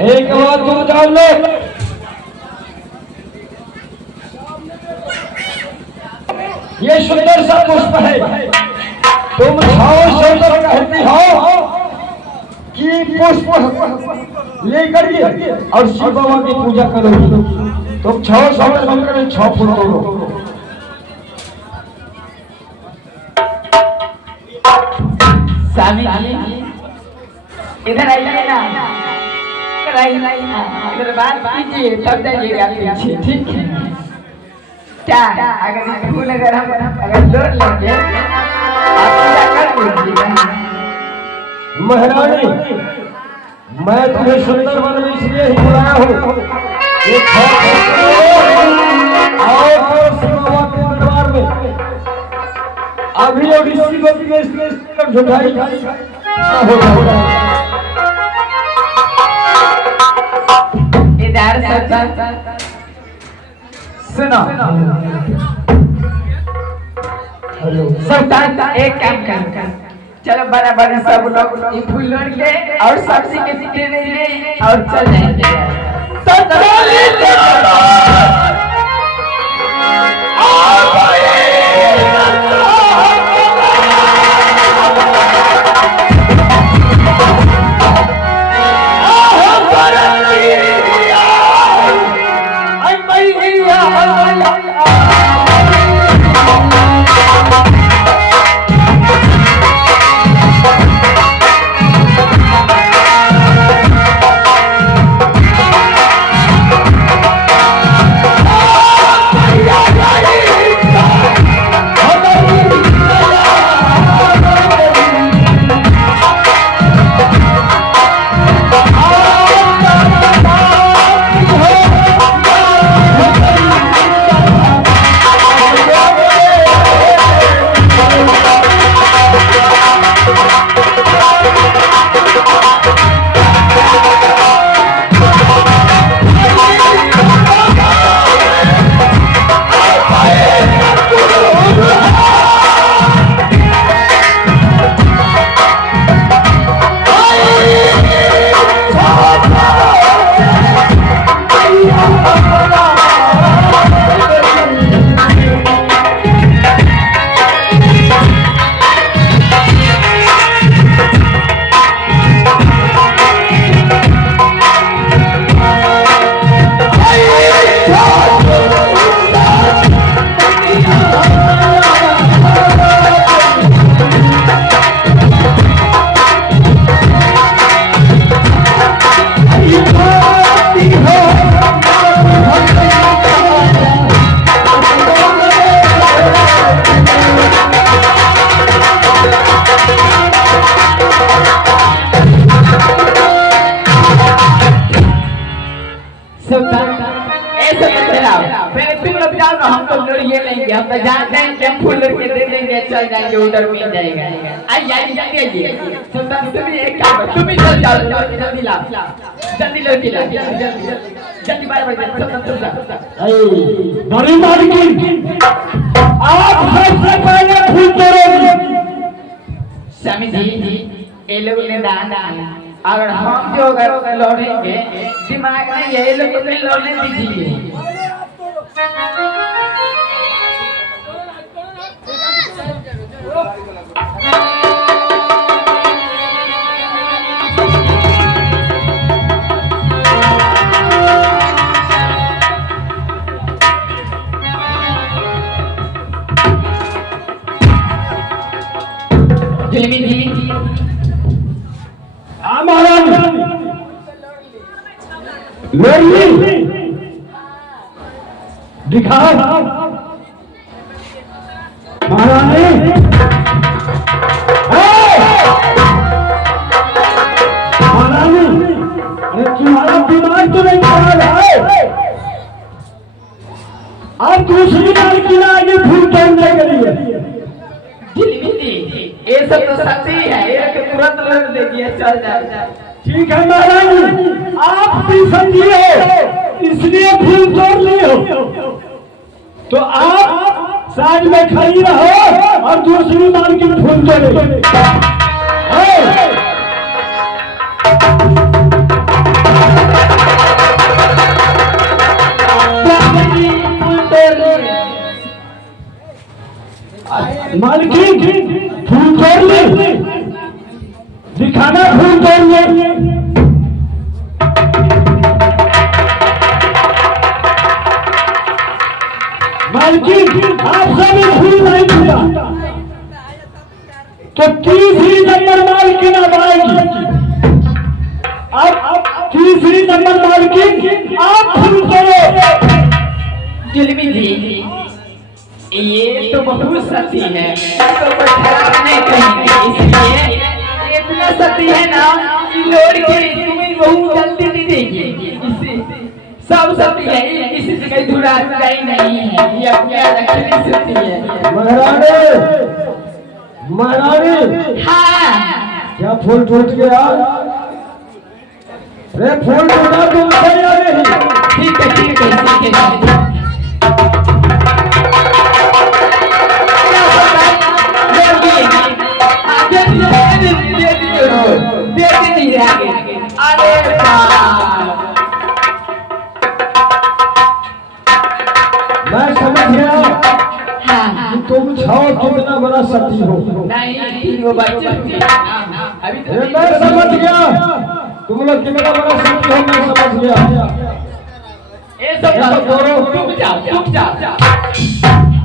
एक बात तुम जान लो, ये सुंदर सा पुष्प है। तुम छाओ सुंदर कहती हो कि पुष्प लेकर के और शिव बाबा की पूजा करोगी। तुम छाओ सुंदर छाओ फूल तोड़ो। स्वामी जी इधर आइए ना, इधर बात कीजिए तब जाइएगा पीछे, ठीक है? क्या अगर फूल अगर हम तोड़ लेंगे आप पूजा कर लीजिएगा। महारानी, मैं तुम्हें सुंदर वन में इसलिए ही बुलाया हूँ कि आओ शिव बाबा के दरबार में अभी और इसी वक्त में इसके झुकाई इधर सुनो सब एक काम कर, चलो बड़ा बड़ा सब लोग फूल लोड़ के और सब्जी के दे देंगे और चल जाएंगे। हम तो ये लेंगे, हम तो जानते हैं कि हम फूल के दे देंगे, चल जाएंगे उधर मिल जाएगा। आइए जल्दी आइए, तुम एक काम तुम ही चल जाओ, जल्दी ला जल्दी लौटी ला जल्दी बार बड़ी मालिक आप सबसे पहले फूल तोड़ोगे। स्वामी जी ये लोग ने दान और हम जो लौटेंगे दिमाग में ये लोग ने लौटने दीजिए। दिखा महारानी, महारानी, अरे तुम्हारा दिमाग तो नहीं खराब है? आप दूसरी बार की ना आगे फूल तोड़ने के लिए ये सब तो सच्ची है, ये तुरंत लड़ देगी, चल जाए। ठीक है महारानी, आप भी समझी हो इसलिए फूल तोड़ ली हो, तो आप साइड में खड़ी रहो और दूसरी बार की फूल तोड़े। मालकिन फूल तोड़ ले, दिखाना फूल तोड़ ले। मालकिन आपसे भी फूल नहीं टूटा तो 30 नंबर मालकिन अब आएगी। अब 30 नंबर मालकिन आप फूल तोड़ो। जुलमी जी ये तो बहुत सती है, तो कोई खराब नहीं कहेंगे, इसलिए ये इतना सती है ना कि लोड के तुम्हें बहुत जल्दी नहीं देगी। इससे सब सती है, किसी से कोई दुराचारी नहीं है, ये अपने रखने सती है। महारानी, महारानी, हाँ क्या फूल टूट गया? अरे फूल टूटा तुम सही आ रही। ठीक है ठीक है ठीक है। मैं समझ गया कि तुम छाओ कितना बड़ा सती हो। नहीं वो बच्चे अभी तो मैं समझ गया तुम लोग कितना बड़ा सती हो, मैं समझ गया। ये सब करो, रुक जा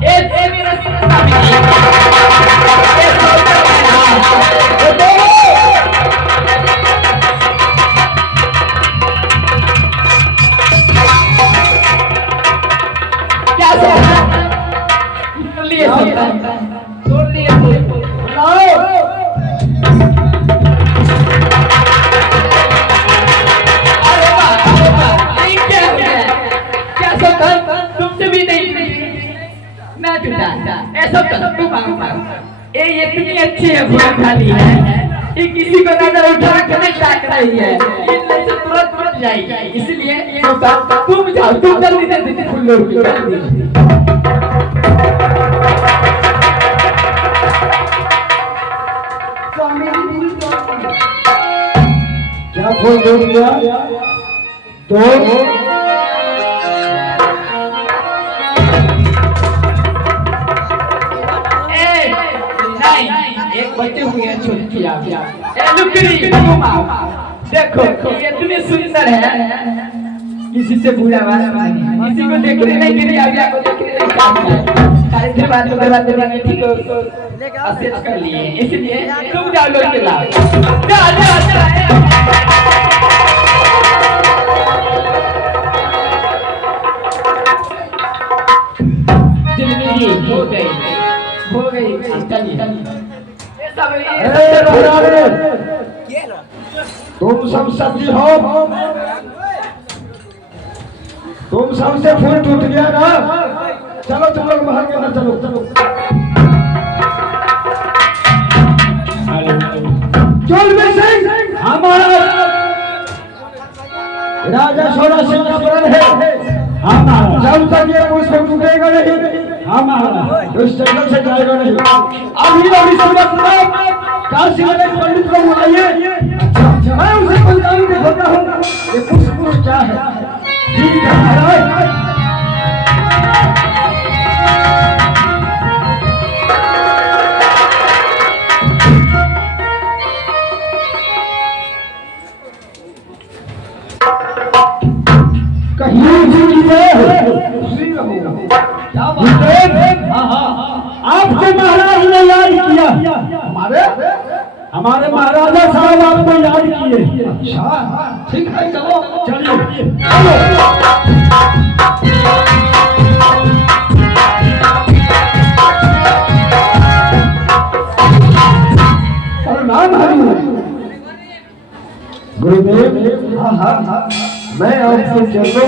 ये मेरा ये इतनी अच्छी है, खाली है, ये किसी को नजर उठा के नहीं ताक रही है, इनमें से तुरंत उठ जाएगी। इसलिए तुम जाओ, तुम जल्दी जल्दी फूल लो, क्या फूल टूट गया? तो एक बच्चे हुए हैं छोटी लुकड़ी, तुम आओ देखो ये इतनी सुंदर है, किसी से बुरा बात नहीं, किसी को देखने नहीं गिरी, अभी आपको देखने नहीं चाहिए, सारे बात में ठीक हो असेस कर लिए, इसलिए तुम जाओ लोग के लाओ, जा हो गई तुम सब सती हो, तुम सबसे फूल टूट गया ना। चलो तुम लोग बाहर के अंदर चलो। चल सिंह हमारा राजा सोना सिंह का प्रण है, हमारा जब तक ये पुष्प टूटेगा नहीं हमारा उस जंगल से जाएगा नहीं। अभी काशी वाले पंडित को बुलाइए, मैं उसे पंचांग दिखाता हूँ ये पुष्प क्या है। ठीक है महाराज। आपको महाराज ने याद किया, हमारे महाराजा साहब आपको याद किए। अच्छा ठीक है, चलो चलिए प्रणाम हरि गुरुदेव। हाँ मैं आपके चरणों